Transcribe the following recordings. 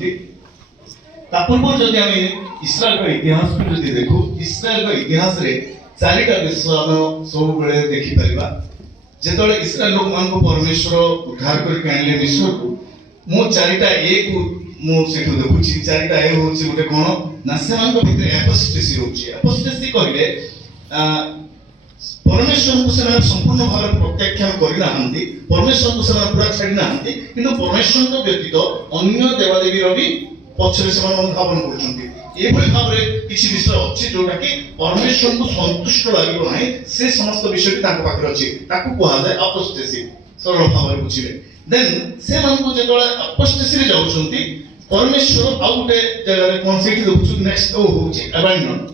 जाउछन्ति ता पूर्व जदि आमे इस्राएल का इतिहास को जदि देखु इस्राएल का इतिहास रे चारिटा विषय हम सब बेले देखि परिबा जेतले इस्राएल लोक मान को परमेश्वर उद्धार कर के आनले मिस्र को मो चारिटा एक मो सेठो देखुछि चारिटा ए होछि गोटे कोन ना सेमान को भितर एपोस्टेसी होछि एपोस्टेसी कहले परमेश्वर को से संपूर्ण भाव प्रत्याख्यान करना हंती परमेश्वर को से पूरा छाड़ना हंती किंतु परमेश्वर तो व्यतीत अन्य देवादेवी रो भी पछरे से अनुधावन करछन्ती एभली भाव रे किछि विषय अछि जोटा कि परमेश्वर को संतुष्ट लागिबो नाही से समस्त विषय ताको पाखर अछि ताको कुहा जाय अपोस्टेसी सरल भाव रे बुझिले देन से मान को जेतले अपोस्टेसी रे जाउछन्ती परमेश्वर आउ गोटे जगह रे कोन सेठी देखुछु नेक्स्ट ओ होछि अबांडन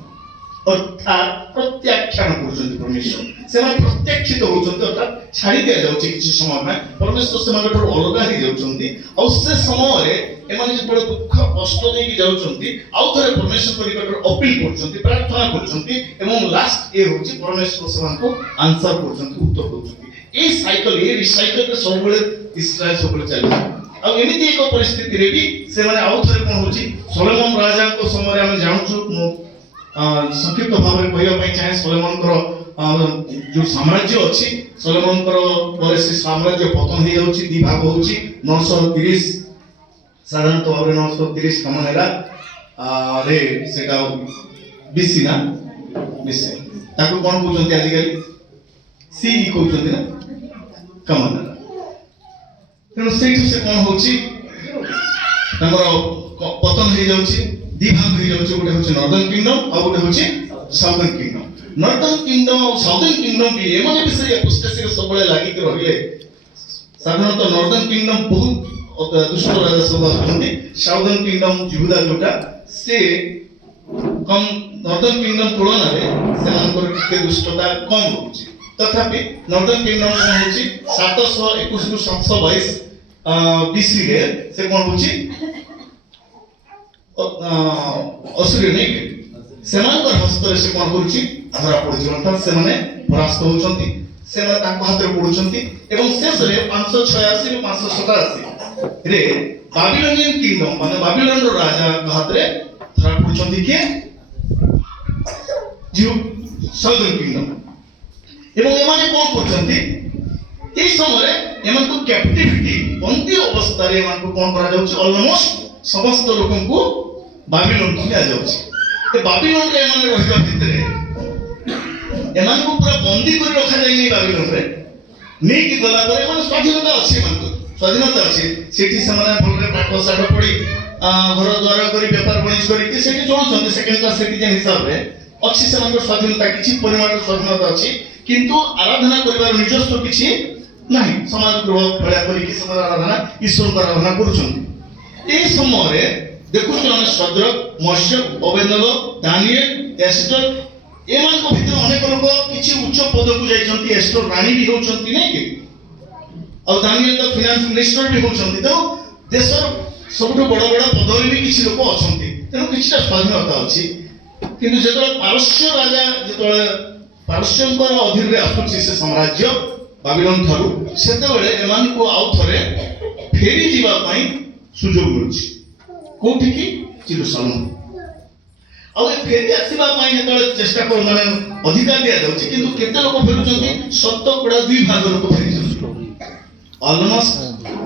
अर्थात प्रत्याख्यान करछन्ती परमेश्वर से मान प्रत्यक्षित होछन्ती अर्थात छाड़ी दिया जाउछि किछि समय में परमेश्वर से मान ठोर अलगा ही जाउछन्ती आ से समय रे एमाने जे दुख कष्ट देकी जाउछन्ती आउ थरे परमेश्वर को निकट अपील करछन्ती प्रार्थना करछन्ती एवं लास्ट ए होछि परमेश्वर से मान को आंसर करछन्ती उत्तर करछन्ती ए साइकिल ए रिसाइकल के सब बेले इस्राएल सब बेले चली आ एमिति एक परिस्थिति रे भी से माने आउ थरे कोन होछि सोलोमन राजा को समय रे हम जानुछु संक्षिप्त भाव में कहया पई चाहे सोलोमन कर जो साम्राज्य अछि सोलोमन कर पर से साम्राज्य पतन हो जाउछि दि भाग होछि 930 साधारणतः भाव 930 कमन हैला रे सेटा बीसी ना बीसी ताको कोन कहउछन्ती आजि काली सी कहउछन्ती ना कमन तेणु सेठु से कोन होछि तमरो पतन हो जाउछि दि भाग हो जाउछि गोटे होछि नॉर्दर्न किंगडम आ गोटे होछि साउदर्न किंगडम नॉर्दर्न किंगडम और साउदर्न किंगडम भी एमाने विषय अपोस्टेसी के सबले लागि के रहिले साधारणतः नॉर्दर्न किंगडम बहुत दुष्ट राजा सब होती साउदर्न किंगडम यहूदा जोटा से कम नॉर्दर्न किंगडम तुलना रे से मानकर के दुष्टता कम होछि तथापि नॉर्दर्न किंगडम कोन होछि 721 टू 722 बीसी रे से कोन होछि असुर नहीं सेमानकर हस्तर से कोन करूछि धरा पड़छि अर्थात से माने परास्त होछन्ती से माने ताको हाथ रे पड़ुछन्ती एवं शेष रे 586 ରୁ 587 रे बाबिलोनियन किंगडम माने बाबिलोन रो राजा हाथ रे धरा पड़ुछन्ती के जो साउदर्न किंगडम एवं एमाने कोन करछन्ती ए समय एमान को कैप्टिविटी बंदी अवस्था रे एमान को कोन करा जाउछि ऑलमोस्ट समस्त लोकन को बाबिलोन को लिया जाउछि ए बाबिलोन रे एमान रहिबा भितरे एमान को पूरा बंदी कर रखा जाय नै बाबिलोन रे नै कि गला पर एमान स्वाधीनता अछि एमान को स्वाधीनता अछि सेठी समाने भलरे पाठ साठ पढी घर द्वार करी व्यापार वाणिज्य करी कि सेठी चलछन्ते सेकेंड क्लास सिटीजन हिसाब रे अछि समान स्वाधीनता किछि परिमाण स्वाधीनता अछि किंतु आराधना करिवार निजस्व किछि नाही समाज ग्रह भया करी कि समाज आराधना ईश्वर को आराधना करूछन्ते ए समय रे देखु जने शद्रक मशक अबेदnego दानिएल एस्टर एमान को भीतर अनेक लोक किछि उच्च पद को जाइछन्ती एस्टर रानी भी होछन्ती नै कि और दानिएल तो फाइनेंस मिनिस्टर भी होछन्ती तो देशर सबटु बड़ बड़ पदवी भी किछि लोक अछन्ती तेनु किछटा स्वाधीनता अछि किंतु जेतले पारस्य राजा जेतले पारस्यंकर अधीन रे आसुछि से साम्राज्य बाबिलोन थारु सेते बेले एमान को आउ थरे फेरी जीवा पई सुजोग मिलुछि कोठी की जेरूसलम आ ए फेरी आसीबा पई जेतले चेष्टा कर माने अधिकार दिया जाउछि किंतु केते लोक फेरुछन्ति 7/2 भाग लोक फेरुछन्ति ऑलमोस्ट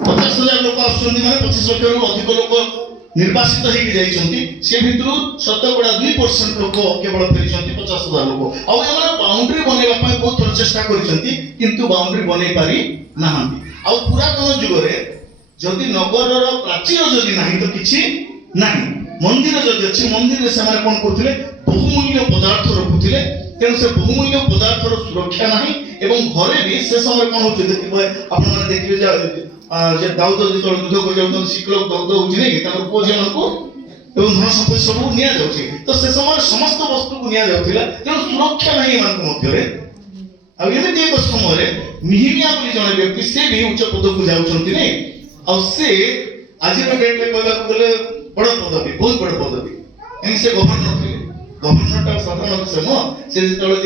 50,000 लोक आछन्ति माने 25 लाख रु अधिक लोक निर्वासित हेकि जाइछन्ति से भितरु 7/2% लोक केवल फेरिछन्ति 50,000 लोक आ एमाने बाउंड्री बनेबा पई बहुत थोर चेष्टा करिछन्ति किंतु बाउंड्री बनै पारि नाहंती आ पुरातन जुग रे जदि नगर रो प्राचीर जदि नाही तो किछि नाही मंदिर जदि अछि मंदिर रे समाने कोन करथिले बहुमूल्य पदार्थ रखुथिले तेन से बहुमूल्य पदार्थ रो सुरक्षा नाही एवं घरे भी से समय कोन होछि देखिबे आपण माने देखिबे जे दाऊद जे युद्ध कर जाउतन शिकलो दाऊद होछि नै तार पोजन को एवं धन संपत्ति सब निया जाउछि तो से समय समस्त वस्तु को निया जाउथिला तेन सुरक्षा नाही मान को मध्य रे आ एमिति एक समय रे निहिमिया बोली जने व्यक्ति से भी उच्च पद को जाउछन्ति नै और से आज रो डेट में कहला बोले बड़ पदवी बहुत बड़ पदवी एम से गवर्नर थे गवर्नर टा साधारण से न से जेतले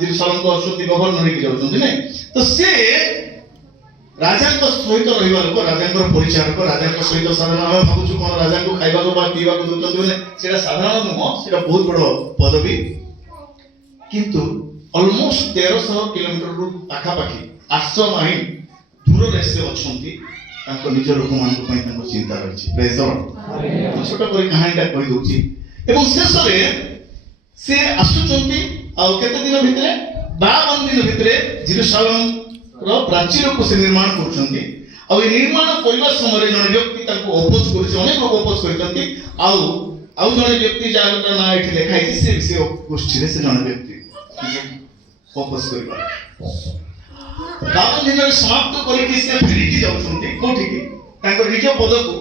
जेरूसलम को असुति गवर्नर हे जाउछन्ति नै तो से ରାଜାଙ୍କ ସହିତ ରହିବା ଲୋକ, ରାଜାଙ୍କର ପରିଚାରକ, ରାଜାଙ୍କ ସହିତ ସାଧାରଣ ଆମେ ଭାବୁଛୁ କଣ ରାଜାଙ୍କୁ ଖାଇବାକୁ ବା ପିଇବାକୁ ଦଉଛନ୍ତି ବୋଲେ ସେଇଟା ସାଧାରଣ ନୁହଁ, ସେଇଟା ବହୁତ ବଡ ପଦବୀ। କିନ୍ତୁ ଅଲମୋଷ୍ଟ 1300 କିଲୋମିଟରରୁ ପାଖାପାଖି 800 ମାଇଲ ଦୂରରେ ସେ ଅଛନ୍ତି, ତାଙ୍କ ନିଜ ଲୋକମାନଙ୍କ ପାଇଁ ତାଙ୍କ ଚିନ୍ତା ରହିଛି। ପ୍ରେଜ୍ ଦ ଲର୍ଡ। ଛୋଟ କରି କାହାଣୀଟା କହିଦଉଛି। ଏବଂ ଶେଷରେ ସେ ଆସୁଛନ୍ତି ଆଉ କେତେ ଦିନ ଭିତରେ 52 ଦିନ ଭିତରେ ଜେରୁସାଲେମର ପ୍ରାଚୀରକୁ ସେ ନିର୍ମାଣ କରୁଛନ୍ତି। ଆଉ ଏ ନିର୍ମାଣ କରିବା ସମୟରେ ଜଣେ ବ୍ୟକ୍ତି ତାଙ୍କୁ ଅପୋଜ କରୁଛି, ଅନେକ ଲୋକ ଅପୋଜ କରିଛନ୍ତି। ଆଉ ଜଣେ ବ୍ୟକ୍ତି ଯାହାର ନାଁ ଏଠି ଲେଖା ହେଇଛି ସେ ଗୋଷ୍ଠୀରେ ସେ ଜଣେ ବ୍ୟକ୍ତି ଅପୋଜ କରିବା। 52 ଦିନରେ ସମାପ୍ତ କରିକି ସେ ଫେରିକି ଯାଉଛନ୍ତି କୋଉଠିକି? ତାଙ୍କର ନିଜ ପଦକୁ।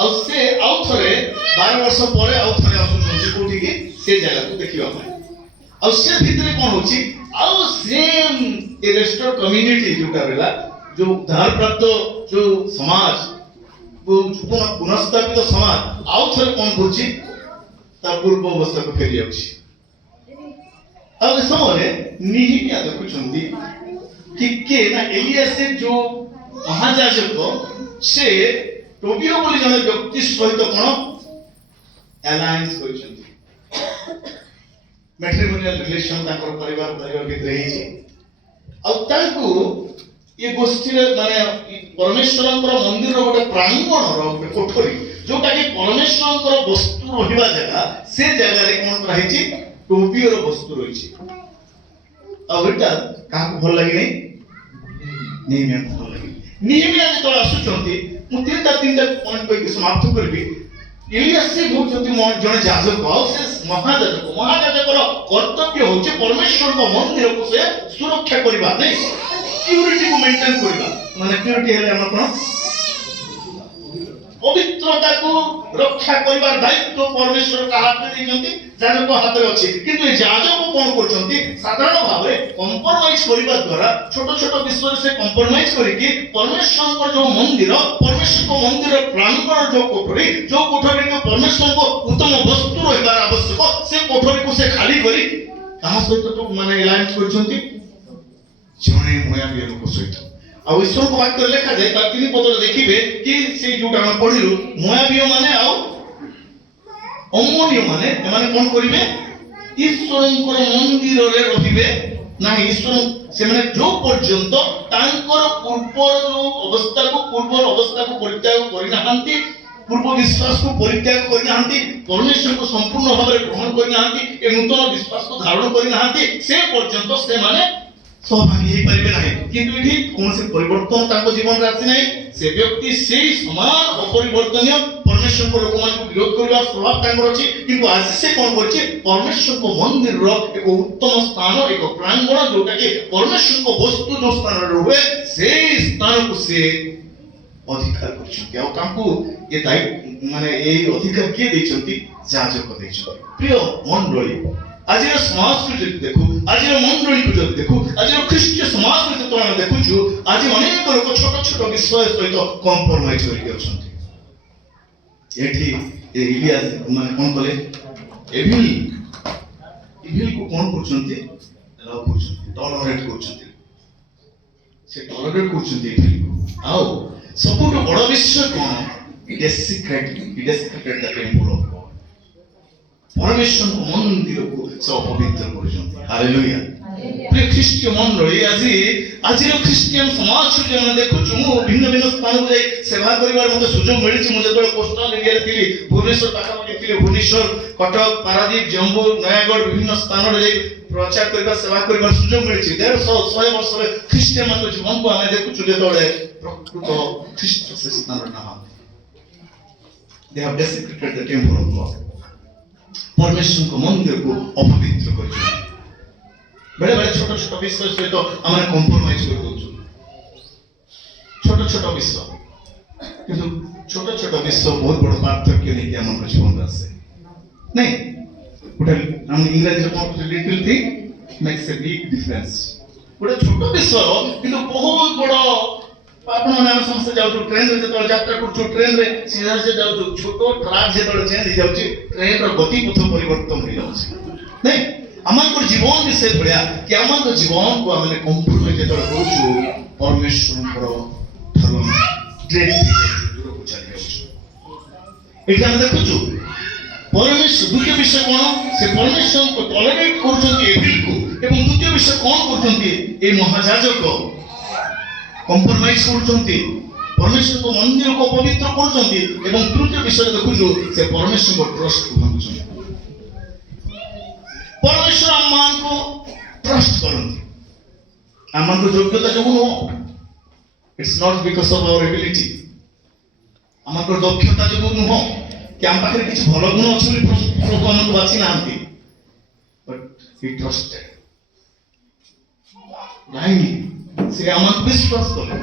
ଆଉ ସେ ଆଉ ଥରେ 12 ବର୍ଷ ପରେ ଆଉ ଥରେ ଆସୁଛନ୍ତି କୋଉଠିକି? ସେ ଜାଗାକୁ ଦେଖିବା ପାଇଁ। ଆଉ ସେ ଭିତରେ କଣ ହଉଛି? ଆଉ ସେମ୍ ଏ ରେଷ୍ଟୋର କମ୍ୟୁନିଟି ଯୋଉଟା ରହିଲା, ଯୋଉ ଉଦ୍ଧାର ପ୍ରାପ୍ତ ଯୋଉ ସମାଜ, ପୁନଃସ୍ଥାପିତ ସମାଜ ଆଉ ଥରେ କଣ କରୁଛି? ତା ପୂର୍ବ ଅବସ୍ଥାକୁ ଫେରି ଯାଉଛି। ଆଉ ଏ ସମୟରେ ନିହିମିଆ ଦେଖୁଛନ୍ତି କି କିଏ ନା ଏଲିଆସିବ ଯୋଉ ମହାଯାଜକ ସେ ଟୋବିଓ ବୋଲି ଜଣେ ବ୍ୟକ୍ତି ସହିତ କଣ ଆଲାଏନ୍ସ କରିଛନ୍ତି। ମ୍ୟାଟ୍ରିମୋନିଆଲ ରିଲେସନ ତାଙ୍କର ପରିବାର ଭିତରେ ହେଇଛି। ଆଉ ତାଙ୍କୁ ଏ ଗୋଷ୍ଠୀରେ ମାନେ ପରମେଶ୍ୱରଙ୍କର ମନ୍ଦିରର ଗୋଟେ ପ୍ରାଙ୍ଗଣର ଗୋଟେ କୋଠରୀ, ଯୋଉଟା କି ପରମେଶ୍ୱରଙ୍କର ବସ୍ତୁ ରହିବା ଜାଗା, ସେ ଜାଗାରେ କଣ କରାହେଇଛି? ଟୋବିଓର ବସ୍ତୁ ରହିଛି। ଆଉ ଏଇଟା କାହାକୁ ଭଲ ଲାଗିନି? ନିହିମିଆକୁ ଭଲ ଲାଗେ। ନିହିମିଆ ଯେତେବେଳେ ଆସୁଛନ୍ତି, ମୁଁ ତିନିଟା ପଏଣ୍ଟ କହିକି ସମାପ୍ତ କରିବି। ଏଲିଆସିବ ହେଉଛନ୍ତି ଜଣେ ଯାଜକ, ଆଉ ସେ ମହାଯାଜକର କର୍ତ୍ତବ୍ୟ ହଉଛି ପରମେଶ୍ୱରଙ୍କ ମନ୍ଦିରକୁ ସେ ସୁରକ୍ଷା କରିବା, ନାଇଁ ପ୍ୟୁରିଟିକୁ ମେଣ୍ଟେନ କରିବା। ମାନେ ପ୍ୟୁରିଟି ହେଲେ ଆମର କଣ? ପବିତ୍ରତାକୁ ରକ୍ଷା କରିବାର ଦାୟିତ୍ୱ ପରମେଶ୍ୱର କାହା ହାତରେ ଦେଇଛନ୍ତି? ଯାଜକ ହାତରେ ଅଛି। କିନ୍ତୁ ଏ ଯାଜକ କଣ କରୁଛନ୍ତି? ସାଧାରଣ ଭାବରେ କମ୍ପ୍ରମାଇଜ କରିବା ଦ୍ୱାରା ଛୋଟ ଛୋଟ ବିଷୟରେ ସେ କମ୍ପ୍ରମାଇଜ କରିକି ପରମେଶ୍ୱରଙ୍କର ଯୋଉ ମନ୍ଦିର, ପରମେଶ୍ୱରଙ୍କ ମନ୍ଦିର ପ୍ରାଙ୍ଗଣ ଯୋଉ କୋଠରୀକୁ ପରମେଶ୍ୱରଙ୍କ ଉତ୍ତମ ବସ୍ତୁ ରହିବାର ଆବଶ୍ୟକ, ସେ କୋଠରୀକୁ ସେ ଖାଲି କରି କାହା ସହିତ ମାନେ ଆଲାଏନ୍ସ କରିଛନ୍ତି? ଜଣେ ମୋୟାବୀୟ ଲୋକ ସହିତ। ଆଉ ଈଶ୍ୱରଙ୍କ ବାକ୍ୟରେ ଲେଖାଯାଏ, ତାର 3 ପଦରେ ଦେଖିବେ କି ସେଇ ଯୋଉଟା ଆମେ ପଢିଲୁ, ମୋୟାବୀୟ ମାନେ ଆଉ ଅମୋନୀୟ ମାନେ ଏମାନେ କଣ କରିବେ? ଈଶ୍ୱରଙ୍କର ମନ୍ଦିରରେ ରହିବେ ନାହିଁ। ସେମାନେ ଯୋଉ ପର୍ଯ୍ୟନ୍ତ ତାଙ୍କର ପୂର୍ବର ଅବସ୍ଥାକୁ ପରିତ୍ୟାଗ କରିନାହାନ୍ତି, ପୂର୍ବ ବିଶ୍ୱାସକୁ ପରିତ୍ୟାଗ କରିନାହାନ୍ତି, ପରମେଶ୍ୱରଙ୍କୁ ସମ୍ପୂର୍ଣ୍ଣ ଭାବରେ ଗ୍ରହଣ କରିନାହାନ୍ତି, ଏ ନୂତନ ବିଶ୍ୱାସକୁ ଧାରଣ କରିନାହାନ୍ତି, ସେ ପର୍ଯ୍ୟନ୍ତ ସେମାନେ ସହଭାଗୀ ହେଇପାରିବେ ନାହିଁ। କିନ୍ତୁ ଏଠି କୌଣସି ପରିବର୍ତ୍ତନ ତାଙ୍କ ଜୀବନରେ ଆସିନାହିଁ। ସେ ବ୍ୟକ୍ତି ସେଇ ସମାନ ଅପରିବର୍ତ୍ତନୀୟ ପରମେଶ୍ୱରଙ୍କ ଲୋକମାନଙ୍କୁ ବିରୋଧ କରିବାର ସ୍ୱଭାବ ତାଙ୍କର ଅଛି। କିନ୍ତୁ ଆଜି ସେ କଣ କରିଛି? ପରମେଶ୍ୱରଙ୍କ ମନ୍ଦିରର ଏକ ଉତ୍ତମ ସ୍ଥାନ, ଏକ ପ୍ରାଙ୍ଗଣ, ଯୋଉଟା କି ପରମେଶ୍ୱରଙ୍କ ବସ୍ତୁ ଯୋଉ ସ୍ଥାନରେ ରୁହେ, ସେଇ ସ୍ଥାନକୁ ସେ ଅଧିକାର କରିଛନ୍ତି। ଆଉ ତାଙ୍କୁ ଏ ମାନେ ଏଇ ଅଧିକାର କିଏ ଦେଇଛନ୍ତି? ଯାଜକ ଦେଇଛନ୍ତି। ପ୍ରିୟ ମଣ୍ଡଳୀ, ଆଜିର ସମାଜକୁ ଯଦି ଦେଖୁ, ଆଜିର ମଣ୍ଡଳୀକୁ ଯଦି ଦେଖୁ, ଆଜିର ଖ୍ରୀଷ୍ଟୀୟ ସମାଜକୁ ଯେତେବେଳେ ଆମେ ଦେଖୁଛୁ, ଆଜି ଅନେକ ଲୋକ ଛୋଟ ଛୋଟ ବିଷୟ ସହିତ କମ୍ପ୍ରମାଇଜ କରିକି ଅଛନ୍ତି। ଏଠି ଏଲିଆସ ମାନେ କଣ କଲେ? ଇଭିଲକୁ କଣ କରୁଛନ୍ତି? ଲଭ୍ କରୁଛନ୍ତି, ଟଲରେଟ୍ କରୁଛନ୍ତି। ସେ ଟଲରେଟ୍ କରୁଛନ୍ତି ଇଭିଲକୁ। ଆଉ ସବୁଠୁ ବଡ଼ ବିଷୟ କଣ? It is secret the temple of God. ପରମେଶ୍ୱରଙ୍କ ମନ୍ଦିରକୁ ସେ ଅପବିତ୍ର କରୁଛନ୍ତି। ହାଲେଲୁୟା। ପ୍ରିୟ ଖ୍ରୀଷ୍ଟୀୟ ମଣ୍ଡଳୀ, ଆଜିର ଖ୍ରୀଷ୍ଟିଆନ ସମାଜକୁ ଆମେ ଦେଖୁଛୁ। ମୁଁ ଭିନ୍ନ ସ୍ଥାନକୁ ଯାଇ ସେବା କରିବାର ମତେ ସୁଯୋଗ ମିଳିଛି। ମୁଁ ଯେତେବେଳେ କୋଷ୍ଟାଲ ଏରିଆରେ ଥିଲି, ଭୁବନେଶ୍ୱର ପାଖାପାଖି ଥିଲି, ଭୁବନେଶ୍ୱର, କଟକ, ପାରାଦୀପ, ଜମ୍ମୁ, ନୟାଗଡ଼ ବିଭିନ୍ନ ସ୍ଥାନରେ ଯାଇ ପ୍ରଚାର କରିବା, ସେବା କରିବାର ସୁଯୋଗ ମିଳିଛି। 150 ବର୍ଷରେ ଖ୍ରୀଷ୍ଟିଆନଙ୍କ ଜୀବନକୁ ଆମେ ଦେଖୁଛୁ, ଯେତେବେଳେ ପ୍ରକୃତ ଖ୍ରୀଷ୍ଟ ସେ ସ୍ଥାନରେ ନାହାନ୍ତି। They have desecrated the temple of God. ପରମେଶ୍ୱରଙ୍କ ମନ୍ଦିରକୁ ଅପବିତ୍ର କରିଛନ୍ତି। ବେଳେ ବେଳେ ଛୋଟ ଛୋଟ ବିଷୟ ସହିତ ଆମେ କମ୍ପ୍ରମାଇଜ କରିଦଉଛୁ। ଛୋଟ ଛୋଟ ବିଷୟ, କିନ୍ତୁ ଛୋଟ ଛୋଟ ବିଷୟ ବହୁତ ବଡ଼ ପାର୍ଥକ୍ୟ ନେଇକି ଆମ ଜୀବନରେ ଆସେ, ନାଇଁ? ଗୋଟେ ଆମେ ଇଂରାଜୀରେ କଣ କହୁଛୁ? ଲିଟିଲ୍ ଥିଙ୍ଗ ମେକ୍ସ ଏ ବିଗ୍ ଡିଫରେନ୍ସ। ଗୋଟେ ଛୋଟ ବିଷୟ କିନ୍ତୁ ବହୁତ ବଡ଼। ଆପଣମାନେ ଆମେ ସମସ୍ତେ ଯାଉଛୁ ଟ୍ରେନରେ, ଯେତେବେଳେ ଯାତ୍ରା କରୁଛୁ, ଟ୍ରେନରେ ସିଧା ଯାଉଛୁ, ଛୋଟ ଟ୍ରାକ୍ ଯେତେବେଳେ ଚେଞ୍ଜ ହେଇଯାଉଛି, ଟ୍ରେନର ଗତିପଥ ପରିବର୍ତ୍ତନ ହେଇଯାଉଛି, ନାଇଁ? ଆମର ଜୀବନ ବି ସେ ଭଳିଆ କି ଆମର ଜୀବନକୁ ଆମେ କମ୍ପ୍ରମାଇଜ ଯେତେବେଳେ କରୁଛୁ, परमेश्वर ठारू ट्रेन दूर को चली जाऊँ। ये आम देखु परमेश्वर द्वितीय विषय कौन से परमेश्वर को टॉलरेट कर एविल को एवं द्वितीय विषय कौन कर महाजाजक कंप्रोमाइज कर परमेश्वर को मंदिर को पवित्र कर तृतीय विषय देखु से परमेश्वर को ट्रस्ट को भांगुं। परमेश्वर आम मान को ट्रस्ट करते आम मान योग्यता जो नुह it's not because of our ability आम दक्षता जो नुह कि आम पाखे किसी भल गुण अच्छे प्रभु आमको बाची ना बट ही ट्रस्टेड नहीं से आम विश्वास कले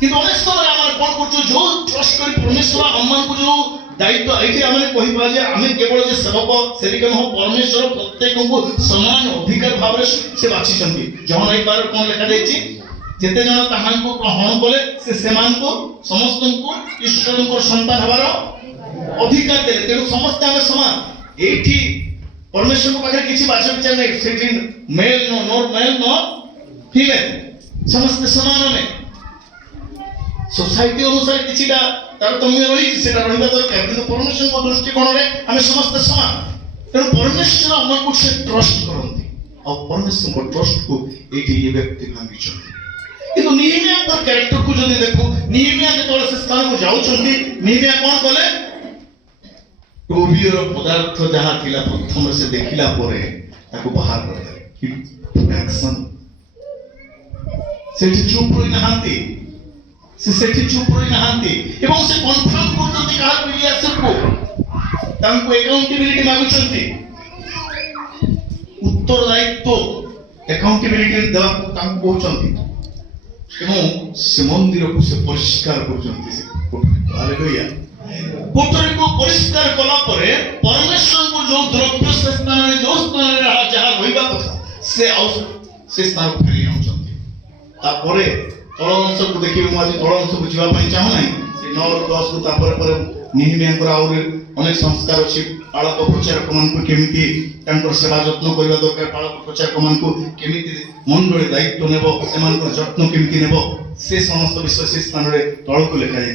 किंतु अनेक समय आम कौन कर जो ट्रस्ट कर परमेश्वर आम को जो दायित्व ये आम कह आम केवल जो सेवक सेविका नुह परमेश्वर प्रत्येक को समान अधिकार भाव से बाछी जहाँ नहीं बार कौन लिखा जाए जिते जन ताहां को ग्रहण कले से समस्त को ईश्वर को संतान हबार अधिकार देले तेणु समस्त आम समान ये परमेश्वर को पाखे किसी बाच विचार नहीं से मेल नो फीमेल समस्त समान में सोसाइटी अनुसार किसी तारतम्य रही रहा दरकार कि परमेश्वर को दृष्टिकोण में आम समस्त समान तेणु परमेश्वर आम को से ट्रस्ट करते और परमेश्वर को ट्रस्ट को ये व्यक्ति भांगी किंतु निहिमिया कैरेक्टर को जो देखो निहिमिया जो से स्थान को जाऊँ निहिमिया कौन कले टोबियर पदार्थ जहाँ थिला प्रथम से देखिला परे ताको बाहर कर दे एक्शन सेठी चुप रही नहांती से चुप रही नहांती एवं से कन्फर्म करते कहा लीडरशिप को तांको अकाउंटेबिलिटी मागुचंती उत्तरदायित्व अकाउंटेबिलिटी देवा को तांको कहउचंती एवं से मंदिर को से परिष्कार करचंती से हालेलुया कोठरी को परिष्कार कला परे परमेश्वर को जो द्रव्य से स्थान जो स्थान रहा जहां होइबा कथा से स्थान को फेरी आउचंती तापरे तळअंश को देखि मु आज तळअंश को जीवा पई चाहू नाही से 9 ରୁ 10 को तापर पर निहिमिया को और अनेक संस्कार अछि पालक प्रचारक मन को केमिति तांकर सेवा जत्न करबा दरकार पालक प्रचारक मन को केमिति मंडली दायित्व नेबो सेमान को जत्न केमिति नेबो से समस्त विषय से स्थान रे तळ को लिखा जाय।